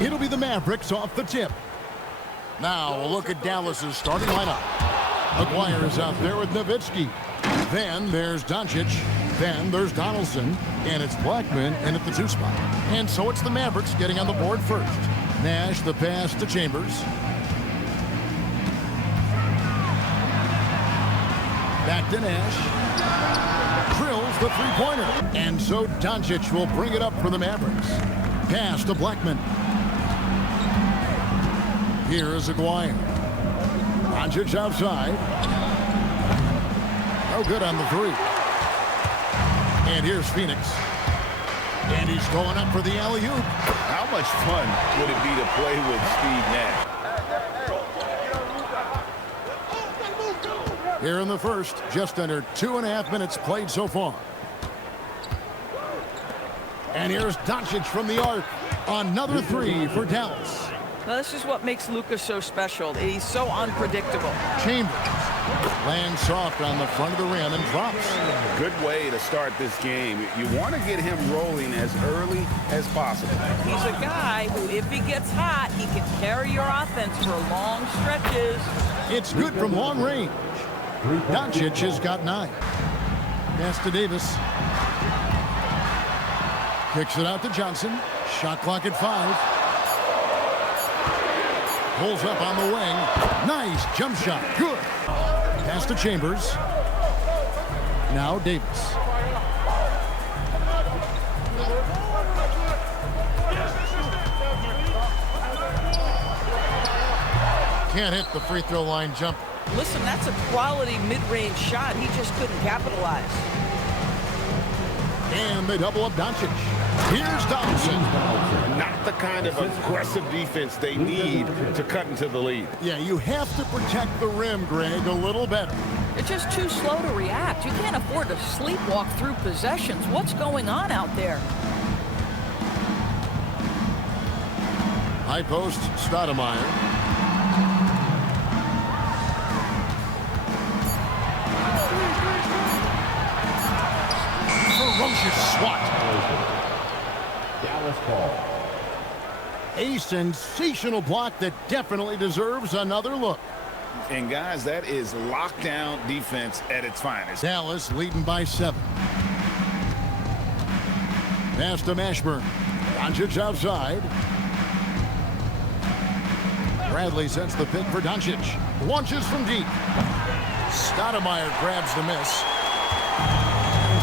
It'll be the Mavericks off the tip. Now a look at Dallas's starting lineup. Aguirre's out there with Nowitzki. Then there's Doncic. Then there's Donaldson. And it's Blackman in at the 2 spot. And so it's the Mavericks getting on the board first. Nash the pass to Chambers. Back to Nash. Drills the three-pointer. And so Doncic will bring it up for the Mavericks. Pass to Blackman. Here's Aguirre. Doncic outside. No good on the 3. And here's Phoenix. And he's going up for the alley-oop. How much fun would it be to play with Steve Nash? Here in the first, just under 2.5 minutes played so far. And here's Doncic from the arc. Another 3 for Dallas. Now, this is what makes Luka so special. He's so unpredictable. Chambers lands soft on the front of the rim and drops. Good way to start this game. You want to get him rolling as early as possible. He's a guy who, if he gets hot, he can carry your offense for long stretches. It's good from long range. Doncic has got 9. Pass to Davis. Kicks it out to Johnson. Shot clock at 5. Pulls up on the wing. Nice jump shot. Good. Pass to Chambers. Now Davis. Can't hit the free throw line jump. Listen, that's a quality mid-range shot. He just couldn't capitalize. And they double up Doncic. Here's Donaldson. Not the kind of aggressive defense they need to cut into the lead. Yeah, you have to protect the rim, Greg, a little better. It's just too slow to react. You can't afford to sleepwalk through possessions. What's going on out there? High post, Stoudemire. Ferocious swat. Dallas ball. A sensational block that definitely deserves another look. And guys, that is lockdown defense at its finest. Dallas leading by 7. Pass to Mashburn. Doncic outside. Bradley sets the pick for Doncic. Launches from deep. Stoudemire grabs the miss.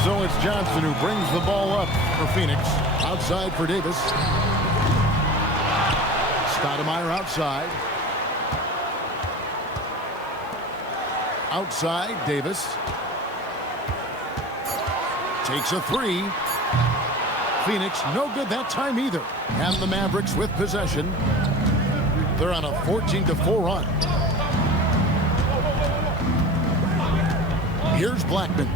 So it's Johnson who brings the ball up for Phoenix. Outside for Davis. Stoudemire outside. Outside, Davis. Takes a 3. Phoenix no good that time either. And the Mavericks with possession. They're on a 14-4 run. Here's Blackman.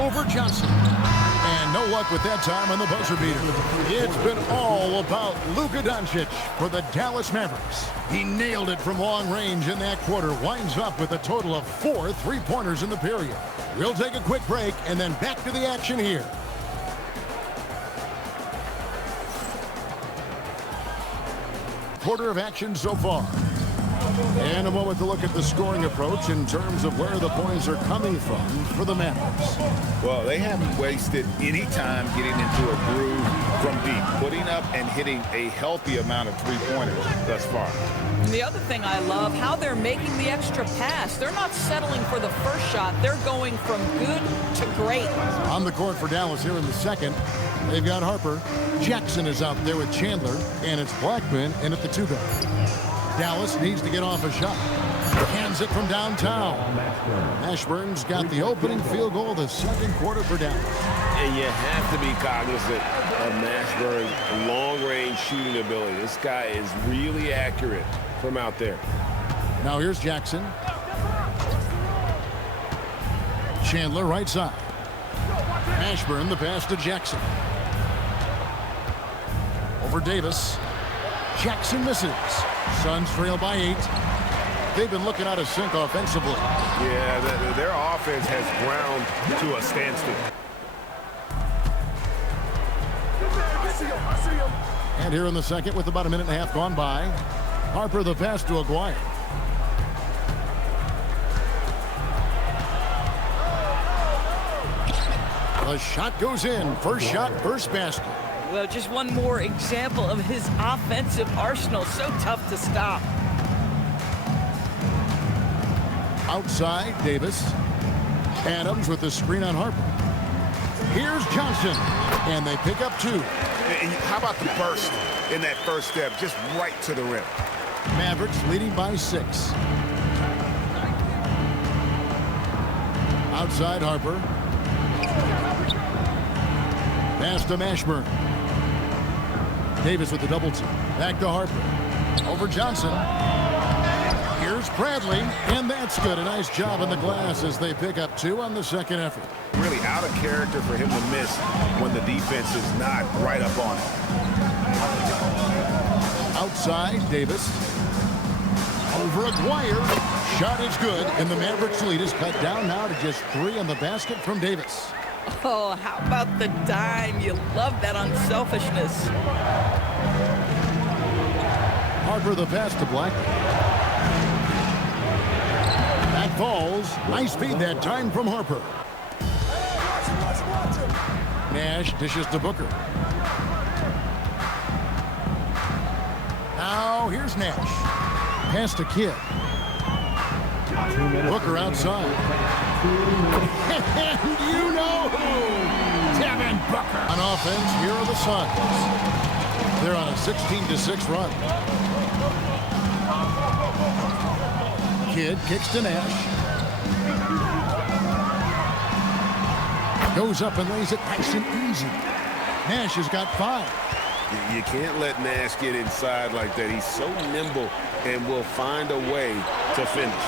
Over Johnson. And no luck with that time on the buzzer beater. It's been all about Luka Doncic for the Dallas Mavericks. He nailed it from long range in that quarter. Winds up with a total of 4 3-pointers in the period. We'll take a quick break and then back to the action here. Quarter of action so far. And a moment to look at the scoring approach in terms of where the points are coming from for the Mavericks. Well, they haven't wasted any time getting into a groove from deep, putting up and hitting a healthy amount of 3-pointers thus far. And the other thing I love, how they're making the extra pass. They're not settling for the first shot. They're going from good to great. On the court for Dallas here in the second, they've got Harper. Jackson is out there with Chandler, and it's Blackman in at the 2-guard. Dallas needs to get off a shot. Hands it from downtown. Mashburn's got the opening field goal of the second quarter for Dallas. And you have to be cognizant of Mashburn's long-range shooting ability. This guy is really accurate from out there. Now here's Jackson. Chandler right side. Mashburn the pass to Jackson. Over Davis. Jackson misses. Suns trail by 8. they've been looking out of sync offensively. Yeah, their offense has ground to a standstill. And here in the second, with about a minute and a half gone by, Harper the pass to Aguirre. The shot goes in. First shot, first basket. Well, just one more example of his offensive arsenal. So tough to stop. Outside, Davis. Adams with the screen on Harper. Here's Johnson. And they pick up 2. And how about the burst in that first step, just right to the rim? Mavericks leading by 6. Outside, Harper. Pass to Mashburn. Davis with the double team. Back to Harper. Over Johnson. Here's Bradley. And that's good. A nice job in the glass as they pick up 2 on the second effort. Really out of character for him to miss when the defense is not right up on it. Outside, Davis. Over Aguirre. Shot is good. And the Mavericks lead is cut down now to just 3 on the basket from Davis. Oh, how about the dime? You love that unselfishness. Harper the pass to Black. That falls. Nice feed that time from Harper. Nash dishes to Booker. Now here's Nash. Pass to Kidd. Booker outside. And you know who? Devin Booker. On offense, here are the Suns. They're on a 16-6 run. Kidd kicks to Nash. Goes up and lays it nice and easy. Nash has got 5. You can't let Nash get inside like that. He's so nimble and will find a way to finish.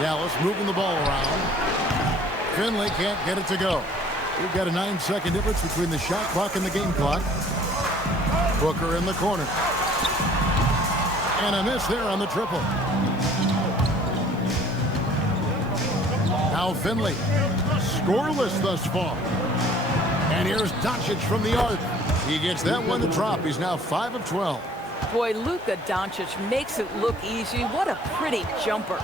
Dallas moving the ball around. Finley can't get it to go. We've got a 9-second difference between the shot clock and the game clock. Booker in the corner. And a miss there on the triple. Now Finley. Scoreless thus far. And here's Doncic from the arc. He gets that one to drop. He's now 5 of 12. Boy, Luka Doncic makes it look easy. What a pretty jumper.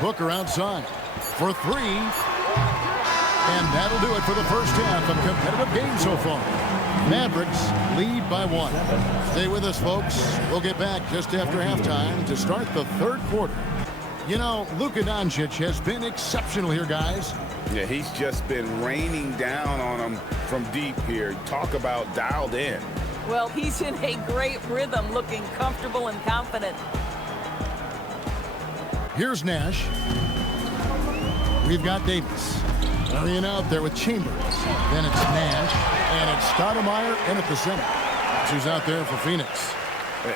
Booker outside for 3. And that'll do it for the first half of competitive game so far. Mavericks lead by 1. Stay with us, folks. We'll get back just after halftime to start the third quarter. You know, Luka Doncic has been exceptional here, guys. Yeah, he's just been raining down on them from deep here. Talk about dialed in. Well, he's in a great rhythm, looking comfortable and confident. Here's Nash. We've got Davis. Hurrying out there with Chambers. Then it's Nash. And it's Stoudemire in at the center. That's who's out there for Phoenix.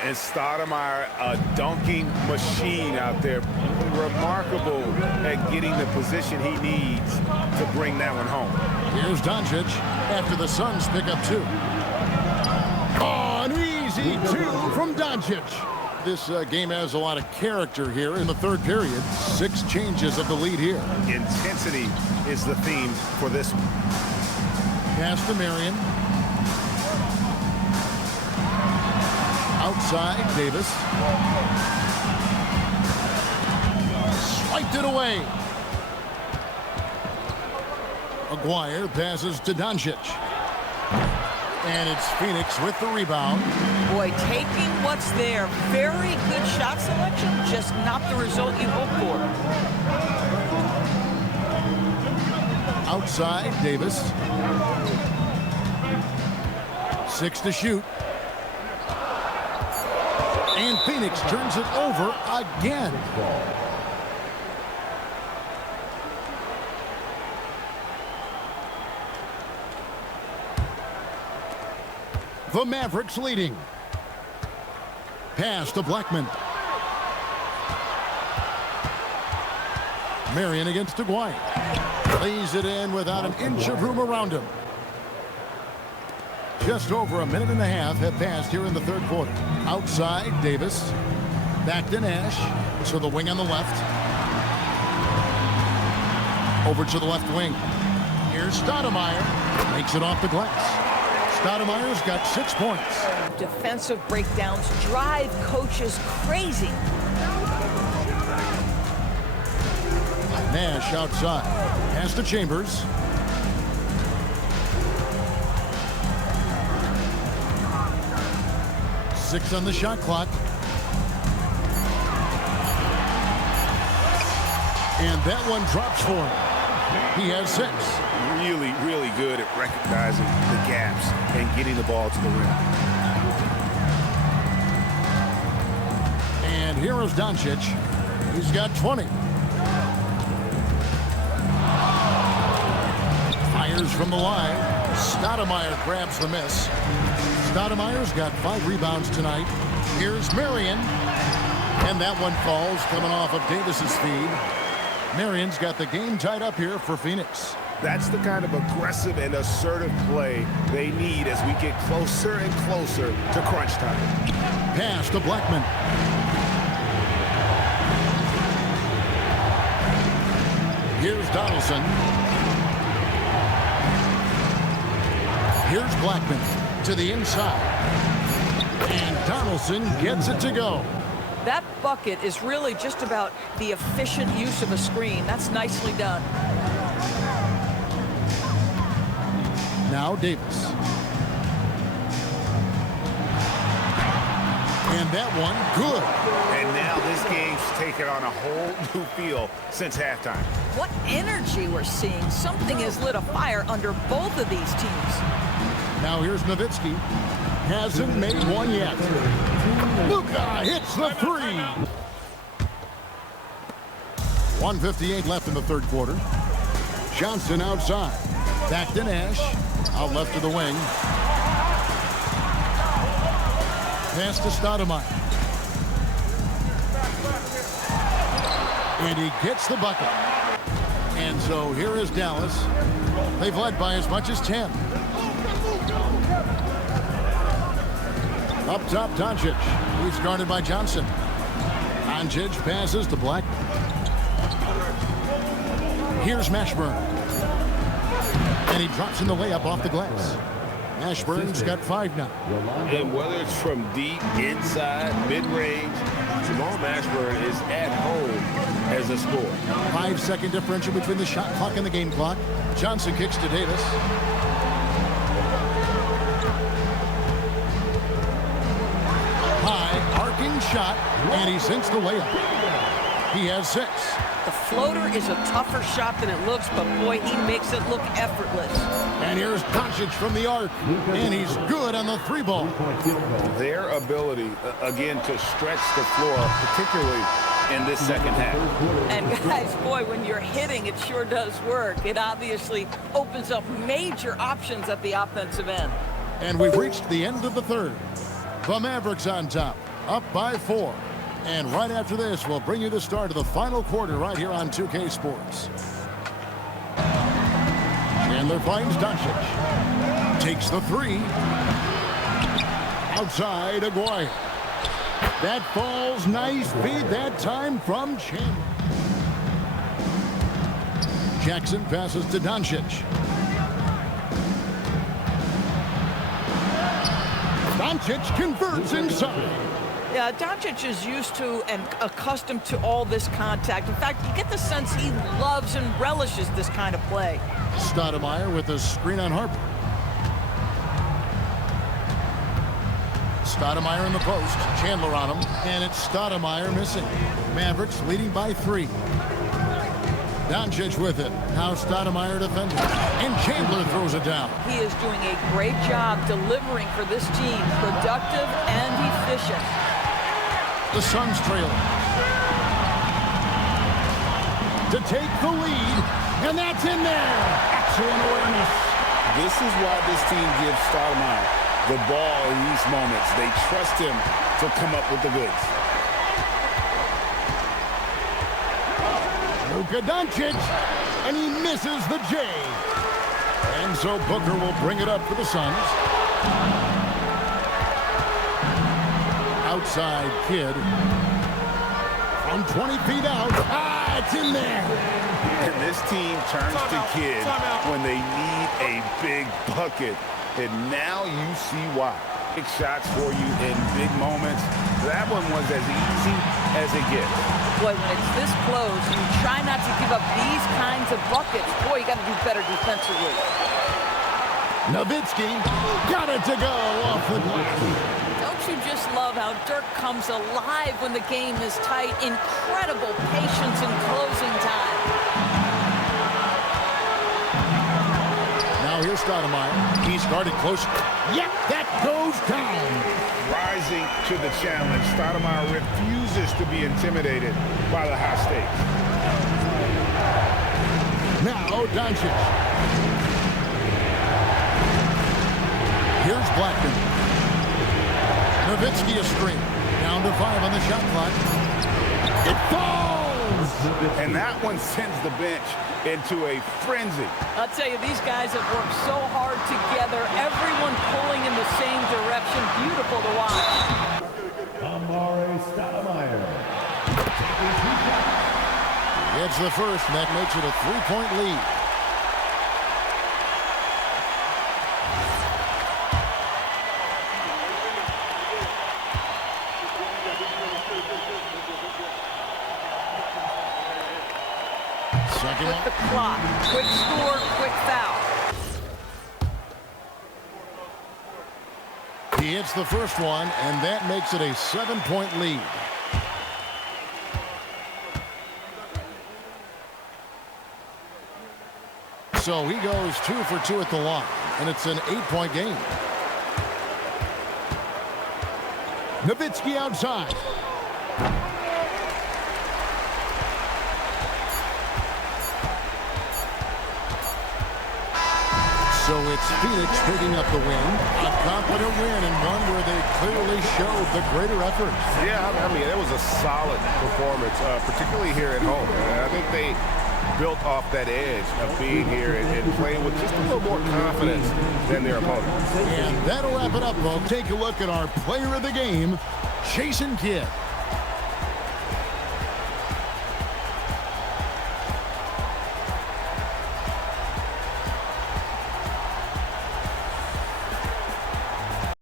And Stoudemire, a dunking machine out there. Remarkable at getting the position he needs to bring that one home. Here's Doncic after the Suns pick up 2. Oh, an easy 2 from Doncic. This game has a lot of character here in the third period. 6 changes of the lead here. Intensity is the theme for this one. Pass to Marion. Outside, Davis. Swiped it away. Aguirre passes to Doncic. And it's Phoenix with the rebound. Boy, taking what's there. Very good shot selection, just not the result you hope for. Outside, Davis. 6 to shoot. And Phoenix turns it over again. The Mavericks leading. Pass to Blackman. Marion against Aguirre. Lays it in without an inch of room around him. Just over a minute and a half have passed here in the third quarter. Outside, Davis. Back to Nash. To the wing on the left. Over to the left wing. Here's Stoudemire. Makes it off the glass. Stoudemire's got 6 points. Defensive breakdowns drive coaches crazy. Nash outside. Pass to Chambers. Six on the shot clock. And that one drops for him. He has 6. Really, really good at recognizing the gaps and getting the ball to the rim. And here is Doncic. He's got 20. Fires from the line. Stoudemire grabs the miss. Stoudemire's got 5 rebounds tonight. Here's Marion. And that one falls coming off of Davis's feed. Marion's got the game tied up here for Phoenix. That's the kind of aggressive and assertive play they need as we get closer and closer to crunch time. Pass to Blackman. Here's Donaldson. Here's Blackman to the inside. And Donaldson gets it to go. That bucket is really just about the efficient use of a screen. That's nicely done. Now Davis. And that one, good. And now this game's taken on a whole new feel since halftime. What energy we're seeing. Something has lit a fire under both of these teams. Now here's Nowitzki. Hasn't made one yet. Luka hits the 3. 1:58 left in the third quarter. Johnson outside. Back to Nash. Out left to the wing. Pass to Stoudemire. And he gets the bucket. And so here is Dallas. They've led by as much as 10. Up top, Doncic. He's guarded by Johnson. Doncic passes to Black. Here's Mashburn. And he drops in the layup off the glass. Mashburn's got 5 now. And whether it's from deep, inside, mid-range, Jamal Mashburn is at home as a scorer. 5-second differential between the shot clock and the game clock. Johnson kicks to Davis. High, arcing shot, and he sinks the layup. He has 6. The floater is a tougher shot than it looks, but boy, he makes it look effortless. And here's Doncic from the arc, and he's good on the 3-ball. Their ability, again, to stretch the floor, particularly in this second half. And guys, boy, when you're hitting, it sure does work. It obviously opens up major options at the offensive end. And we've reached the end of the third. The Mavericks on top, up by 4. And right after this, we'll bring you the start of the final quarter right here on 2K Sports. Chandler finds Doncic. Takes the 3. Outside, Aguirre. That falls. Nice feed that time from Chandler. Jackson passes to Doncic. Doncic converts inside. Yeah, Doncic is used to and accustomed to all this contact. In fact, you get the sense he loves and relishes this kind of play. Stoudemire with a screen on Harper. Stoudemire in the post. Chandler on him. And it's Stoudemire missing. Mavericks leading by 3. Doncic with it. Now Stoudemire defending. And Chandler throws it down. He is doing a great job delivering for this team. Productive and efficient. The Suns trailing. To take the lead. And that's in there. Excellent awareness. This is why this team gives Stoudemire the ball in these moments. They trust him to come up with the goods. Luka Doncic, and he misses the J. And so Booker will bring it up for the Suns. Outside Kidd. From 20 feet out. Ah, it's in there. And this team turns to Kidd when they need a big bucket. And now you see why. Big shots for you in big moments. That one was as easy as it gets. Boy, when it's this close, you try not to give up these kinds of buckets. Boy, you got to do better defensively. Nowitzki got it to go off the glass. Don't you just love how Dirk comes alive when the game is tight? Incredible patience in closing time. Now here's Stoudemire. He started close. Yep, that goes down. Rising to the challenge, Stoudemire refuses to be intimidated by the high stakes. Now Doncic. Here's Blackman. Nowitzki a screen. Down to 5 on the shot clock. It falls! And that one sends the bench into a frenzy. I'll tell you, these guys have worked so hard together. Everyone pulling in the same direction. Beautiful to watch. Stoudemire. It's the first, and that makes it a 3-point lead. Second With one. the clock. Quick score, quick foul. He hits the first one, and that makes it a 7-point lead. So he goes 2 for 2 at the line, and it's an 8-point game. Nowitzki outside. So it's Phoenix picking up the win. A confident win, and one where they clearly showed the greater effort. Yeah, I mean, it was a solid performance, particularly here at home. I think they built off that edge of being here and playing with just a little more confidence than their opponents. And that'll wrap it up, folks. Take a look at our player of the game, Jason Kidd.